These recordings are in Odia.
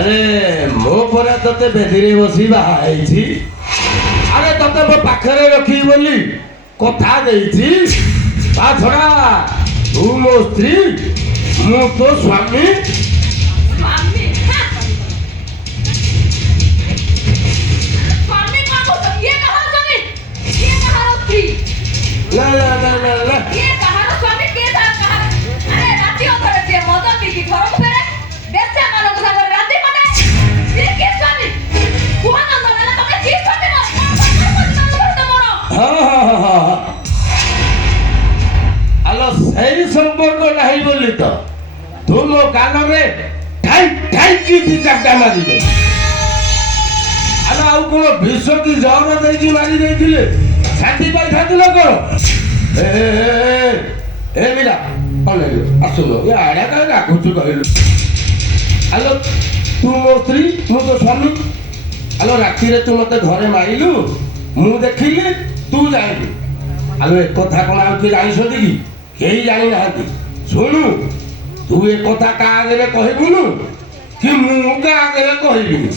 अरे मो परा तते बेदिरे बसी बाहा आइछि अरे तते मो पाखरे रखी बोली कथा देइछि ता छडा तू मो स्त्री मो तो स्वामी ଗାଲରେ ଠାଇ ଠାଇ କି ଦି ଚାପଟା ମାରିଲେ। ଆଲୋ ଆଉ କଣ ବିଷ କି ଜହର ଦେଇକି ମାରି ଦେଇଥିଲେ ଶାନ୍ତି ପାଇଥାନ୍ତୁ ନା କଣ? ଏ ମିଲା ଅନେଇଲୁ ଆସୁନୁ ଏ ଆଡ଼େ କାହିଁ ରାଗୁଛୁ କହିଲୁ? ଆଲୋ ତୁ ମୋ ସ୍ତ୍ରୀ ମୁଁ ତୋ ସ୍ୱାମୀ। ଆଲୋ ରାତିରେ ତୁ ମତେ ଘରେ ମାରିଲୁ ମୁଁ ଦେଖିଲି ତୁ ଜାଣିଲୁ। ଆଲୋ ଏ କଥା କଣ ଆଉ କିଏ ଜାଣିଛନ୍ତି କି? କେହି ଜାଣିନାହାନ୍ତି। ଶୁଣୁ ତୁ ଏ କଥା କାହା ଆଗରେ କହିବୁନୁ କି ମୁଁ କାହା ଆଗରେ କହିବିନି।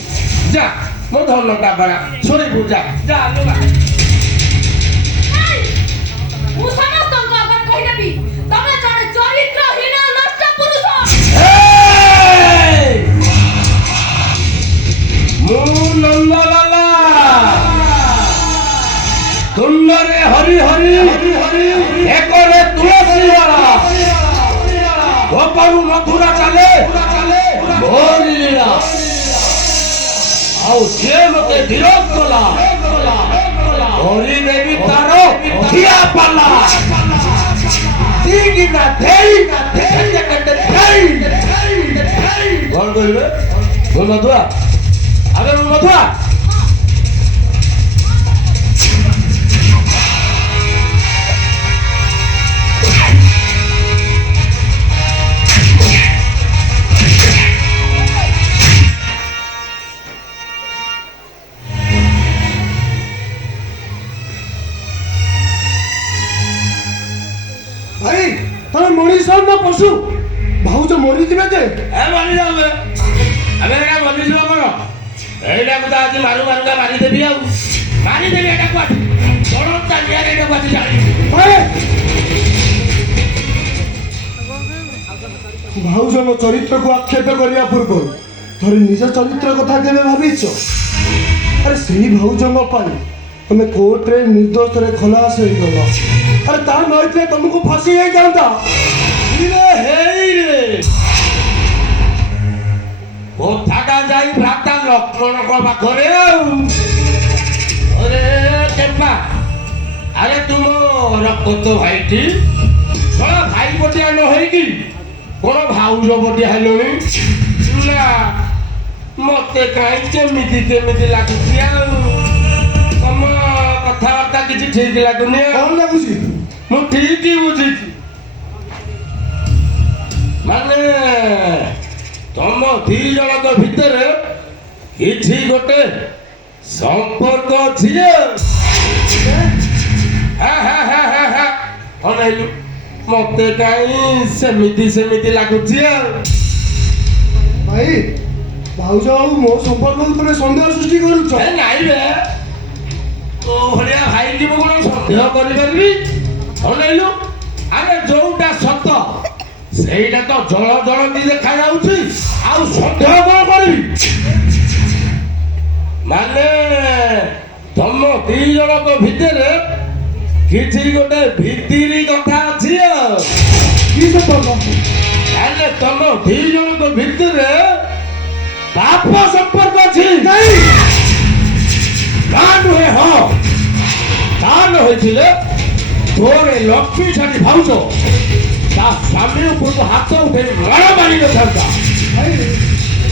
ଯା ମୋ ଧନଟା ବାଡ଼ା ଶୋଇବୁ ଯା ଯା ଲୋ ମା। ମୁଁ ସମସ୍ତଙ୍କ ଆଗରେ କହିଦେବି ତମେ ଜଣେ ଚରିତ୍ରହୀନ ନଷ୍ଟ ପୁରୁଷ। ମୁଁ ନନ୍ଦଲାଲା ତୁଣ୍ଡରେ ହରି ହରି ଏକରେ ତୁଳସୀ ବାଳା ଗୋପାଳୁ ମଥୁରା ଚାଲେ ମୋରି ଲୀଳା। ଆଉ ଯିଏ ମତେ ବିରୋଧ କଲା କରିଦେବି ତାର ଠିଆ ପାଲା। କଣ କହିବେ? ମୁଁ ମଧୁଆ ଆରେ ମୁଁ ମଧୁଆ। ଭାଇ ତମେ ମଣିଷ ନା ପଶୁ? ଭାଉଜ ମରିଯିବେ ଯେ। ମରିଯାବେ ଆମେ ଏଇଟା ମରିଯିବ କଣ? ଏଇଟାକୁ ତ ଆଜି ମାରୁ ମାରୁକା ମାରିଦେବି ଆଉ ମାରିଦେବି ଏଟାକୁ ଆଜି ବଡ଼ ଚାଲିଆରେ ଏଟାକୁ ଆଜି ଜାଣିବି। ଭାଉଜଙ୍କ ଚରିତ୍ରକୁ ଆକ୍ଷେପ କରିବା ପୂର୍ବରୁ ଥରେ ନିଜ ଚରିତ୍ର କଥା କେବେ ଭାବିଛ? ଆରେ ସେଇ ଭାଉଜଙ୍କ ପାଇଁ ତମେ କୋର୍ଟରେ ନିର୍ଦ୍ଦୋଷରେ ଖଲାସ ହେଇଗଲ। ଆରେ ତା ନଇଥିଲେ ତମକୁ ଫାଶୀ ହେଇଥାନ୍ତା। କଥାଟା ଯାଇ ଭ୍ରାତା ଲକ୍ଷ୍ମଣଙ୍କ ପାଖରେ ଆଉ। ଚେପା ଆରେ ତୁ ମୋ ରକ୍ତ ଭାଇଟି କଣ ଭାଇ ପଟିଆ ନ ହେଇକି କଣ ଭାଉଜ ପଟିଆ ହେଲୁଣି? ନା ମତେ କାହିଁ କେମିତି ଲାଗୁଛି ଆଉ ତମ କଥାବାର୍ତ୍ତା କିଛି ଠିକ ଲାଗୁନି। କଣ ଲାଗୁଛି? ମୁଁ ଠିକ ବୁଝିଛି ମାନେ ତମ ଦି ଜଣଙ୍କ ଭିତରେ କିଛି ଗୋଟେ ସମ୍ପର୍କ ଅଛି। ଅନେଇଲୁ ମତେ କାହିଁ ସେମିତି ଲାଗୁଛି ଆଉ। ଭାଇ ଭାଉଜ ଆଉ ମୋ ସମ୍ପର୍କକୁ ତମେ ସନ୍ଦେହ ସୃଷ୍ଟି କରୁଛ? ନାଇଁ ବେ ତୋ ଭଳିଆ ଭାଇକି ମୁଁ କଣ ସନ୍ଦେହ କରିପାରିବି? ଅନେଇଲୁ ଆରେ ଯୋଉଟା ସତ ସେଇଟା ତ ଜଳ ଜଳନ୍ତି ଦେଖାଯାଉଛି ଆଉ ସନ୍ଦେହ କଣ କରିବି? ମାନେ ତମ ଦି ଜଣଙ୍କ ଭିତରେ କିଛି ଗୋଟେ ଭିତିରି କଥା ଅଛି ଆଉ। କି ସମ୍ପର୍କ? ତାହେଲେ ତମ ଦି ଜଣଙ୍କ ଭିତରେ ପାପ ସମ୍ପର୍କ ଅଛି? ନାଇଁ ତା ନୁହେଁ ହଁ ତା ନ ହୋଇଥିଲେ ତୋର ଲକ୍ଷ୍ମୀ ଛାଡ଼ି ଭାଉଜ ତା ସ୍ୱାମୀ ଉପରକୁ ହାତ ଉଠେଇ ମାଡ଼ ମାରି ନଥାନ୍ତା। ଭାଇ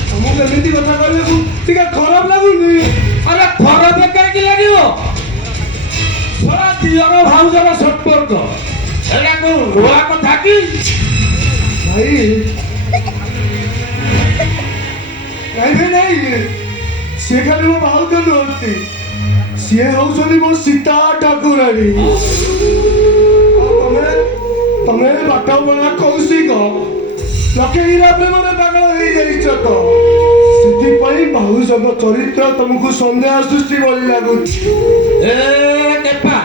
ତମକୁ ଏମିତି କଥା କହିବାକୁ ଟିକେ ଖରାପ ଲାଗୁନି? ଆରେ ଖରାପ କାହିଁକି ଲାଗିବ? ଶଳା ଦିଅର ଭାଉଜର ସମ୍ପର୍କ ଏଇଟା କଣ ନୂଆ କଥା କି? ଭାଇ ନାଇଁ ସିଏ ଖାଲି ମୋ ଭାଉଜ ନୁହନ୍ତି, ସିଏ ହଉଛନ୍ତି ମୋ ସୀତା ଠାକୁରାଣୀ। ତମେ ବାଟ ବଣା କୌଶିକ ଲକ୍ଷେ ହୀରା ପ୍ରେମରେ ପାଗଳ ହେଇଯାଇଛ ତ ସେଥିପାଇଁ ଭାଉଜଙ୍କ ଚରିତ୍ର ତମକୁ ସନ୍ଦେହ ସୃଷ୍ଟି ଭଳି ଲାଗୁଛି। ଏ କେପା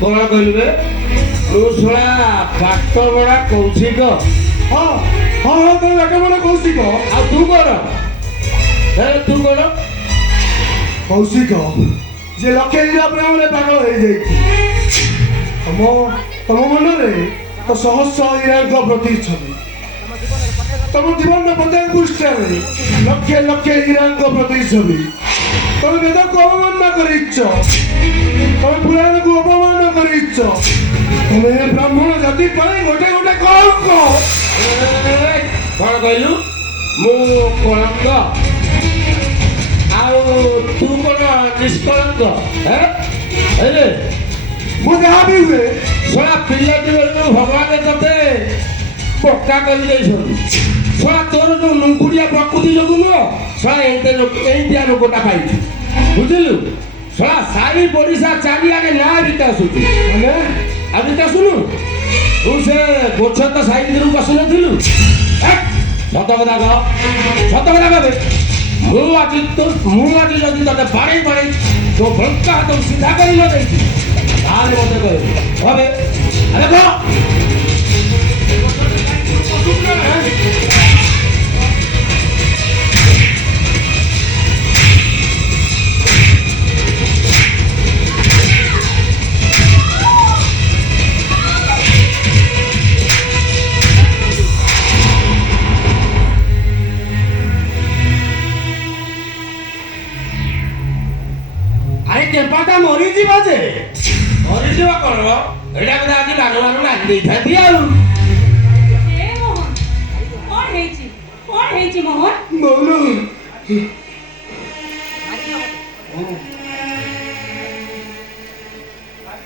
କଣ କହିବେ? ମୁଁ ଶଳା ବାଟ ବଣା କୌଶିକ? ହଁ ତମେ ବାଟ ବଣା କୌଶିକ। ଆଉ ତୁ କଣ? ତୁ କଣ? କୌଶିକ ଯେ ଲକ୍ଷେ ହୀରା ପ୍ରେମରେ ପାଗଳ ହେଇଯାଇଛି। ତମ ମନରେ ତ ସହସ୍ର ହୀରାଙ୍କ ପ୍ରତିଛବି, ତମ ଜୀବନର ପ୍ରତ୍ୟେକ ପୃଷ୍ଠରେ ଲକ୍ଷେ ହୀରାଙ୍କ ପ୍ରତିଛବି। ତମେ ବେଦକୁ ଅବମାନନା କରିଛ, ତମେ ପୁରାଣକୁ ଅପମାନ କରିଛ, ତମେ ବ୍ରାହ୍ମଣ ଜାତି ପାଇଁ ଗୋଟେ କଳଙ୍କ। କ'ଣ କହିଲୁ ମୁଁ କଳଙ୍କ ଆଉ ତୁ କ'ଣ ନିଷ୍କଳଙ୍କ ହେଲେ ମୁଁ ଯାହା ବି ହୁଏ ଶଳା ପିଲାଟି ବେଳକୁ ଭଗବାନ ତତେ ପକ୍କା କରିଦେଇଛନ୍ତି ଶଳା ତୋର ଯୋଉ ନୁଙ୍ଗୁଡିଆ ପ୍ରକୃତି ଯୋଗୁ ନୁହଁ ଶଳା ଏମିତିଆ ରୋଗଟା ପାଇଛୁ ବୁଝିଲୁ ଶଳା ସାହି ପଡ଼ିଶା ଚାରିଆଡ଼େ ନାଁ ବିକାଶୁଛୁ ମାନେ ଆଉ ବିକାଶୁନୁ ତୁ ସେ ଗୋଛ ତ ସାହି ଭିତରକୁ ପଶିନଥିଲୁ ସତ କଥା କହ ସତ କଥା କହ ମୁଁ ଆଜି ଯଦି ତତେ ବାଡ଼େଇ ତୋ ବଙ୍କା ହାତ ସିଧା କରି ନ ଦେଇଛି ତାହେଲେ ମତେ କହିବୁ હવે ଆରେ କହ ଆରେ କେପାଟା ମରିଯିବ ଯେ ମରିଯିବ କ'ଣ ଏଇଟା ବୋଧେ ଆଜି ମାରୁ ମାରୁ ନାଚି ଦେଇଥାନ୍ତି ଆଉ ଏ ମୋହନ କ'ଣ ହେଇଛି ମୋହନ ମଉନ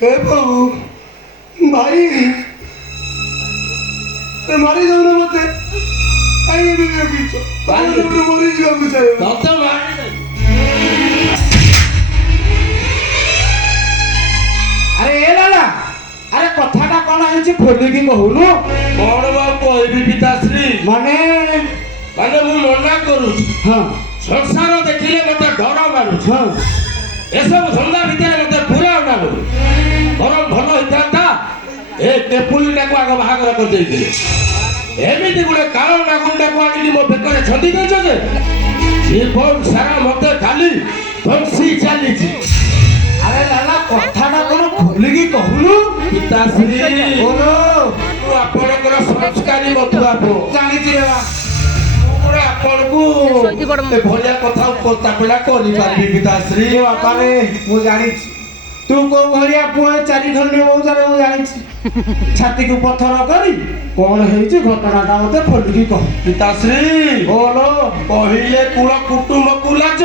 ଏ ପ୍ରଭୁ ଭାଇ ମାରି ଯାଉନ ମତେ କାହିଁକି ରଖିଛ ମରିଯିବାକୁ ଚାହିଁବ ତତେ ମାରି ଆରେ ଏ ଲାଲା ଆରେ କଥାଟା କ'ଣ ହେଇଛି ଖୋଲିକି କହୁନୁ କ'ଣ ବା କହିବି ପିତାଶ୍ରୀ ମାନେ ମୁଁ ମନା କରୁଛି ହଁ ସଂସାର ଦେଖିଲେ ମତେ ଡର ମାରୁଛି ହଁ ଏସବୁ ଧନ୍ଦା ଭିତରେ ମତେ ପୁରା ଲାଗୁଛି ବରଂ ଭଲ ହେଇଥାନ୍ତା ଏ କେପୁଲିଟାକୁ ଆଗ ବାହାଘର କରିଦେଇଥିଲେ ଏମିତି ଗୋଟେ କାଳ ନାଗୁଣ୍ଡାକୁ ଆଣିକି ମୋ ବେକରେ ଛନ୍ଦି ଦେଇଛ ଯେ ଜୀବନ ସାରା ମତେ ଖାଲି ଧଂସି ଚାଲିଛି ଆରେ ଲାଲା କଥାଟା କ'ଣ ଖୋଲିକି କହୁନୁ ପିତାଶ୍ରୀ ବୋଲ ମୁଁ ଆପଣଙ୍କର ସଂସ୍କାରୀ ବନ୍ଧୁଆ ପୁଅ ଜାଣିଛି ରେ ବା ମୁଁ ଆପଣଙ୍କୁ ଭଳିଆ କଥା ଉପସ୍ଥାପନା କରିପାରିବି ପିତାଶ୍ରୀ ବାପାରେ ମୁଁ ଜାଣିଛି ତୁ କୋଉ ଭଳିଆ ପୁଅ ଚାରି ଖଣ୍ଡି ମଉଜାରେ ମୁଁ ଜାଣିଛି ଛାତିକୁ ପଥର କରି କ'ଣ ହେଇଛି ଘଟଣାଟା ମତେ ଖୋଲିକି କହ ପିତାଶ୍ରୀ ବୋଲ କହିଲେ କୁଳ କୁଟୁମ୍ବକୁ ଲାଜ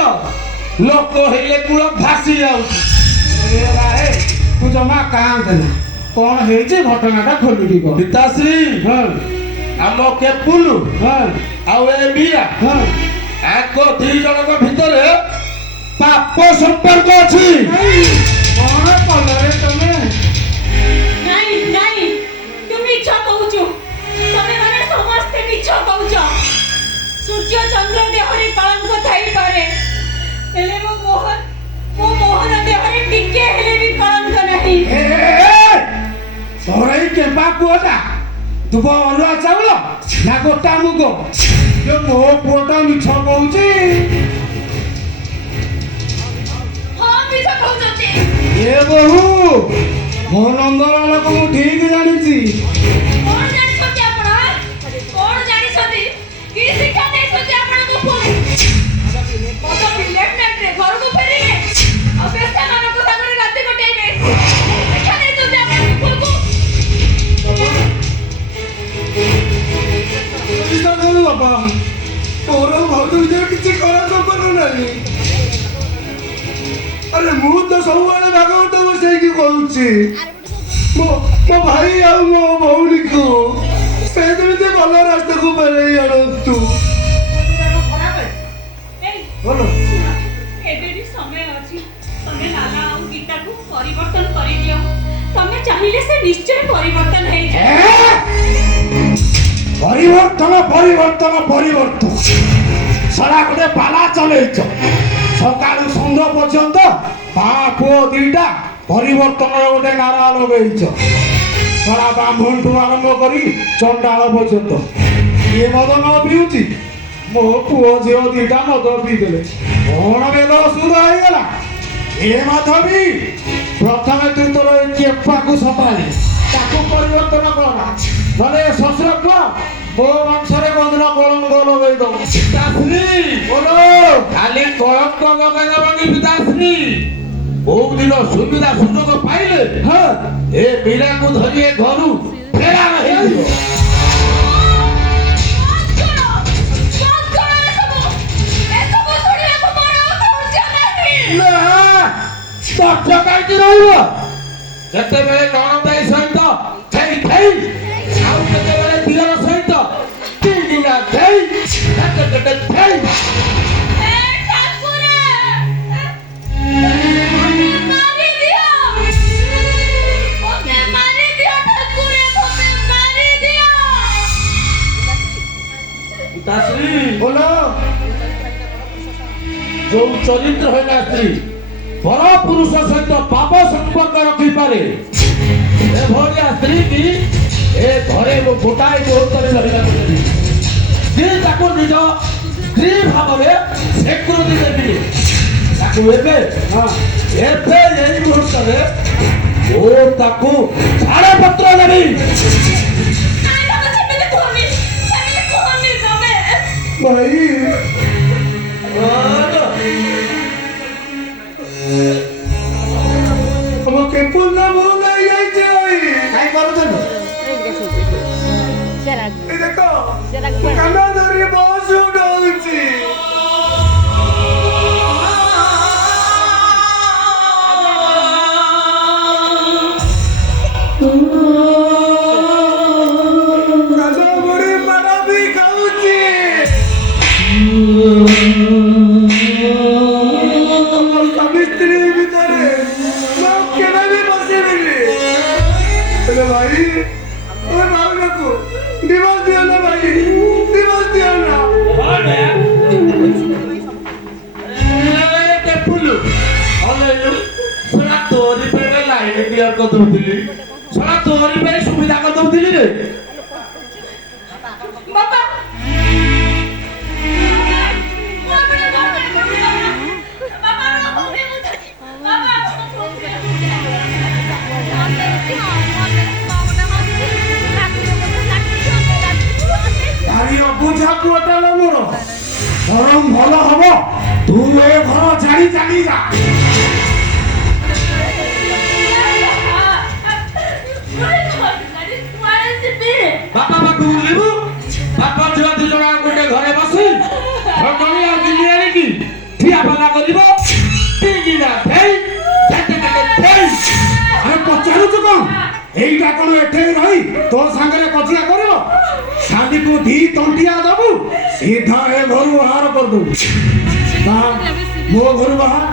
ନ କହିଲେ କୁଳ ଭାସି ଯାଉଛି ତୁ ଜମା କାନ୍ଦେନା କ'ଣ ହେଇଛି ଘଟଣାଟା ଖୋଲିକି କହ ପିତାଶ୍ରୀ ହଁ ଆମ କେପୁଲୁ ହଁ ଆଉ ଏ ମିଆ ହଁ ଆଙ୍କ ଦି ଜଣଙ୍କ ଭିତରେ ପାପ ସମ୍ପର୍କ ଅଛି କ'ଣ କଲରେ ତମେ ନାଇଁ ତୁ ମିଛ କହୁଛୁ ତମେ ମାନେ ସମସ୍ତେ ମିଛ କହୁଛ ସୂର୍ଯ୍ୟ ଚନ୍ଦ୍ର ଦେହରେ କଳଙ୍କ ଥାଇପାରେ ହେଲେ ମୋ ମୋହନ ଦେହରେ ଟିକେ ହେଲେ ବି କଳଙ୍କ ନାହିଁ ସରେଇ କେମ୍ପା ପୁଅଟା ତୁମ ଅରୁଆ ଚାଉଳ ନା ଗୋଟା ମୁଗ ମୋ ପୁଅଟା ମିଛ କହୁଛି ହଁ ମିଛ କହୁଛନ୍ତି ଏ ବୋହୁ ମୋ ନନ୍ଦଲାଲକୁ ମୁଁ ଠିକ ଜାଣିଛି କ'ଣ ଜାଣିଛନ୍ତି ଆପଣ କ'ଣ ଜାଣିଛନ୍ତି କି ଶିକ୍ଷା ଦେଇଛନ୍ତି ଆପଣଙ୍କ ପୁଅକୁ ପଦବୀ ଲେଫ୍ଟନାଣ୍ଟରେ ଘରକୁ ଫେରିବେ ଆଉ ବେଶ୍ୟାମାନଙ୍କ ସାଙ୍ଗରେ ରାତି କଟେଇବେ ଶିକ୍ଷା ଦେଇଛନ୍ତି ଆପଣଙ୍କ ପୁଅକୁ ବାପା ତୋର ଭାଉଜ ଭିତରେ କିଛି ଖରାପ ସମ୍ପର୍କ ନାହିଁ ଆରେ ମୁଁ ତ ସବୁବେଳେ ଭାଗବତ ବସେଇକି କହୁଛି ମୋ ଭାଇ ଆଉ ମୋ ଭଉଣୀକୁ ସେ ଯେମିତି ଭଲ ରାସ୍ତାକୁ ଫେରେଇ ଆଣନ୍ତୁ ଭଲ ଶୁଣ ଏବେ ବି ସମୟ ଅଛି ତମେ ଲାଲା ଆଉ ଗୀତାକୁ ପରିବର୍ତ୍ତନ କରିଦିଅ ତମେ ଚାହିଁଲେ ସେ ନିଶ୍ଚୟ ପରିବର୍ତ୍ତନ ହେଇଯିବ ପରିବର୍ତ୍ତନ ସାରା ଗୋଟେ ପାଲା ଚଲେଇଛ ସକାଳୁ ସନ୍ଧ୍ୟା ପର୍ଯ୍ୟନ୍ତ ମା ପୁଅ ଦିଟା ପରିବର୍ତ୍ତନର ଗୋଟେ ନାରା ଲଗେଇଛ ସାରା ବ୍ରାହ୍ମଣଠୁ ଆରମ୍ଭ କରି ଚଣ୍ଡାଳ ପର୍ଯ୍ୟନ୍ତ କିଏ ମଦ ନ ପିଉଛି ମୋ ପୁଅ ଝିଅ ଦିଟା ମଦ ପିଇଦେଲେ କ'ଣ ବେଦ ଅସୁବିଧା ହେଇଗଲା ଏ ମାଧବୀ ପ୍ରଥମେ ତୁ ତୋର ଏ କେପାକୁ ସତାଳି ତାକୁ ପରିବର୍ତ୍ତନ କର ନହେଲେ ଶ୍ୱଶୁର କୁହ ମୋ ବଂଶରେ କୋଉଦିନ କଳଙ୍କ ଲଗେଇ ଦବ ପିତାଶ୍ରୀ ବୋଲ ଖାଲି କଳଙ୍କ ଲଗାଇଦେବନି ପିତାଶ୍ରୀ କୋଉ ଦିନ ସୁବିଧା ସୁଯୋଗ ପାଇଲେ ହଁ ଏ ପିଲାକୁ ଧରି ଏ ଘରୁ ଫେରାର ହେଇଯିବ ଶୁଣ ରହିବ କେତେବେଳେ ନଣନ୍ଦାଇ ସହିତ ଠେଇ ଠେଇ ଆଉ କେତେବେଳେ ଦିଅର ସହିତ ତିନିନା ଠେଇ କେତେ ଠେଇ ଏ ଠାକୁରେ ମାରି ଦିଅ ମୋତେ ମାରି ଦିଅ ଠାକୁରେ ମୋତେ ମାରି ଦିଅ ତାଶ୍ରୀ ବୋଲ ଯୋଉ ଚରିତ୍ର ହେଲା ସ୍ତ୍ରୀ ପର ପୁରୁଷ ସହିତ ପାପ ସମ୍ପର୍କ ରଖିପାରେ ଏଭଳିଆ ସ୍ତ୍ରୀ କି ଏ ଘରେ ମୁଁ ଗୋଟାଏ ମୁହୂର୍ତ୍ତରେ ରହିବାକୁ ଦେବି ଯିଏ ତାକୁ ନିଜ ସ୍ତ୍ରୀ ଭାବରେ ସ୍ୱୀକୃତି ଦେବି ତାକୁ ଏବେ ଏବେ ଏଇ ମୁହୂର୍ତ୍ତରେ ମୁଁ ତାକୁ ଛାଡ଼ପତ୍ର ଦେବି ନାଇଁ ବାବା ସେମିତି କୁହନି ତମେ ଭାଇ ଆମ କେମ୍ପୁଲ ନା ଭଲ ହେଇଯାଇଛି ଭାଇ କାଇଁ କରୁଛନ୍ତି ଏ ଦେଖ କାନ ଧରି ବସ ଉଡଉଛି କାନ ଧରି ମାଡ଼ ବି ଖାଉଛି ଆମ ସ୍ୱାମୀ ସ୍ତ୍ରୀ ଭିତରେ ମୁଁ କେବେ ବି ବସିବିନି ହେଲେ ଭାଇ ওই ভাবনাকু ডিভোর্স দিও না ভাই ডিভোর্স দিও না ତୋରି ପାଇଁ ଲାଇନ କ୍ଲିୟର କରିଦଉଥିଲି ଶଳା ତୋରି ପାଇଁ ସୁବିଧା କରିଦଉଥିଲି ରେ ବାବା ভারী অবুঝা পুয়াটা না মোর বরং ভালো হব তুই এ ঘর ছাড়ি চালি যা ବାପା ପାଖକୁ ବୁଲିବୁ ବାପା ଝିଅ ଦି ଜଣ ଗୋଟେ ଘରେ ବସି ଘଟଣି ଆଉ ଦିଲ୍ଲୀ ଆଣିକି ଠିଆ ପାଲା କରିବ ଟିକିନା ଫେଇ আরে পচারুଛୁ କଣ এইটা কোন এঠে রহি তোর সাঙ্গরে কচিয়া করিব শাদিকু ଦି তন্টিয়া দবু সিধা এ ঘরু বাহার কর দউ তা মো ঘরু বাহার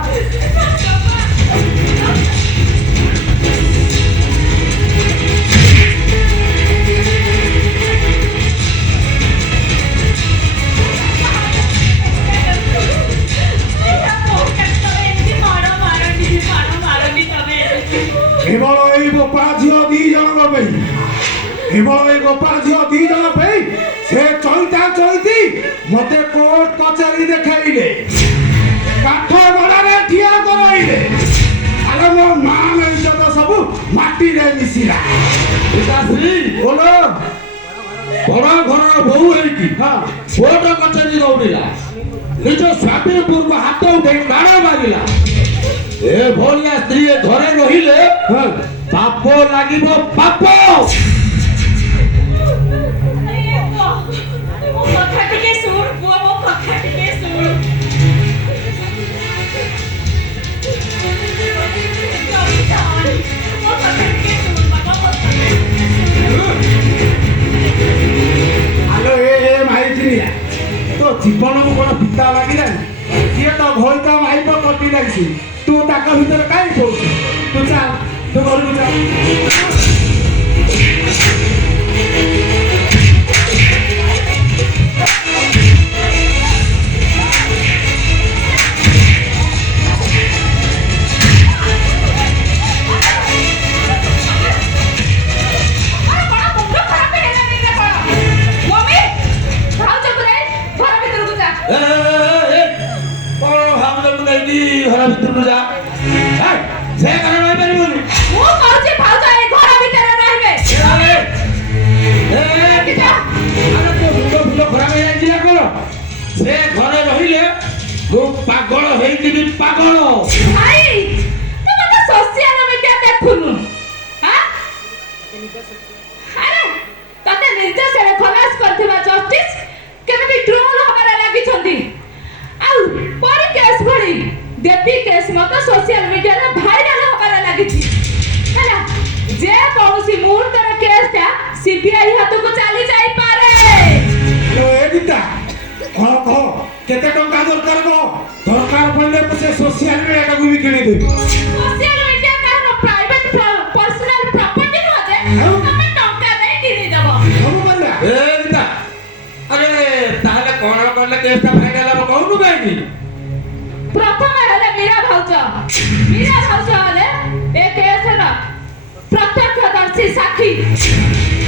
কেবল এই গোপা ঝিও ଦି ଜଣଙ୍କ ପାଇଁ কেবল এই গোপা ঝিও ଦି ଜଣ ପାଇଁ ସେ ଚଇତା ଚଇତି ମତେ କୋର୍ଟ କଚେରୀ ଦେଖାଇଲେ କାଠ ଗଡ଼ାରେ ଠିଆ କରାଇଲେ ଆରେ ମୋ ମାନ ଇଜ୍ଜତ ସବୁ ମାଟିରେ ମିଶିଲା ପିତାଶ୍ରୀ ବୋଲ ବଡ଼ ଘରର ବୋହୂ ହେଇକି କୋର୍ଟ କଚେରୀ ଦୌଡ଼ିଲା ନିଜ ସ୍ୱାମୀ ପୂର୍ବ ହାତ ଉଠେଇ ମାଡ଼ ମାରିଲା ଏଭଳିଆ ସ୍ତ୍ରୀ ଏ ଘରେ ରହିଲେ ପାପ ଲାଗିବ ପାପ ମୋ କଥା ଟିକେ ଶୁଣ ପୁଅ ମୋ କଥା ଟିକେ ଶୁଣ ମୋ କଥା ଟିକେ ଶୁଣ ବାବା ମୋ କଥା ଆଲୋ ଏ ମାଇଚିନିଆ ତୋ ଜୀବନକୁ କଣ ପିତା ଲାଗିଲାନି ସିଏ ତ ଘଇତା ମାଇପ କଟି ଲାଗିଛି ତୁ ତାଙ୍କ ଭିତରେ କାହିଁ କହୁଛୁ ତୁ ଚାଲ ତୁ ଘରକୁ ଚାଲ ଘର ଭିତରକୁ ଯା ସେ ଘରେ ରହିପାରିବୁନି ମୁଁ କହୁଛି ଭାଉଜ ଏ ଘର ଭିତରେ ରହିବେ ଫୁଲ ଖରାପ ହେଇଯାଇଛି ନା କଣ ସେ ଘରେ ରହିଲେ ମୁଁ ପାଗଳ ହେଇଯିବି ପାଗଳ ଭାଇ ତୁ ମତେ ସୋସିଆଲ ମିଡିଆ ଦେଖୁନୁ ଆରେ ତତେ ନିର୍ଦ୍ଦେଶରେ ଖଲାସ କରିଥିବା ଜଷ୍ଟିସ କେମିତି ଟ୍ରୋଲ ହବାରେ ଲାଗିଛନ୍ତି ଆଉ ପରି କେସ୍ ଭଳି ଦେବୀ କେସ୍ ମତେ ସୋସିଆଲ ମିଡିଆରେ ଭାଇରାଲ ହବାରେ ଲାଗିଛି ବି ଏଇ ହାତକୁ ଚାଲି ଯାଇପାରେ। ଏ ଗୀତା କହ କେତେ ଟଙ୍କା ଦରକାର କହ, ଦରକାର ପଡ଼ିଲେ ସେ ସୋସିଆଲ ମିଡ଼ିଆଟାକୁ ବି କିଣିଦେବି। ସୋସିଆଲ ମିଡିଆ କାହାର ପ୍ରାଇଭେଟ ପର୍ସନାଲ ପ୍ରପର୍ଟି ନୁହଁ ଯେ ତମେ ଟଙ୍କା ଦେଇ କିଣିଦବ। ସବୁ କରିବା। ଏ ଗୀତା, ଆରେ ତାହେଲେ କଣ କଲେ କେସଟା ଫାଇନାଲ ହବ କହୁନୁ କାହିଁକି? ପ୍ରଥମେ ହେଲେ ମୀରା ଭାଉଜ। ମୀରା ଭାଉଜ ହେଲେ ଏ କେସର ପ୍ରତ୍ୟକ୍ଷଦର୍ଶୀ ସାକ୍ଷୀ।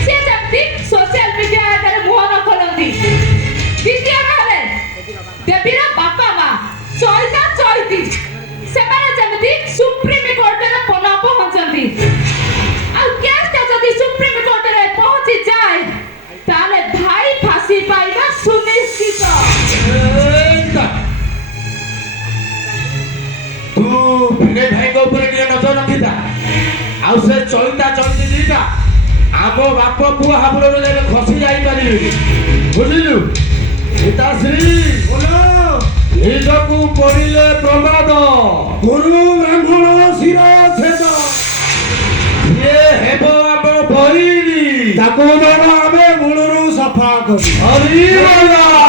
ସେ ଯେମିତି ସୋସିଆଲ ମିଡିଆ ଆଗରେ ମୁହଁ ନ ଖୋଲନ୍ତି। ଦ୍ୱିତୀୟ ହେଲେ ଦେବୀର ବାପା ମା ଚୈତା ଚୈତି, ସେମାନେ ଯେମିତି ସୁପ୍ରିମ କୋର୍ଟରେ ନ ପହଞ୍ଚନ୍ତି। ଆଉ କେସଟା ଯଦି ସୁପ୍ରିମ କୋର୍ଟରେ ପହଞ୍ଚି ଯାଏ ତାହେଲେ ଭାଇ ଫାଶୀ ପାଇବା ସୁନିଶ୍ଚିତ। ତୁ ଭିଣେଇ ଭାଇଙ୍କ ଉପରେ ଟିକେ ନଜର ରଖିଥା। ଆଉ ସେ ଚଳିତା ଚଳିତି ଦିଟା ଆମ ବାପ ପୁଅ ହାବୁଡ଼ରୁ ଯେବେ ଖସି ଯାଇପାରିବେନି, ବୁଝିଲୁ? ପିତାଶ୍ରୀ ନିଜକୁ ପଡ଼ିଲେ ପ୍ରମାଦ, ଗୁରୁ ବ୍ରାହ୍ମଣ ଶିରଛେଦ, ଇଏ ହେବ ଆମ ବୈରୀ। ତାକୁ ଦବ ଆମେ ମୂଳରୁ ସଫା କରି। ହରିବୋଲ।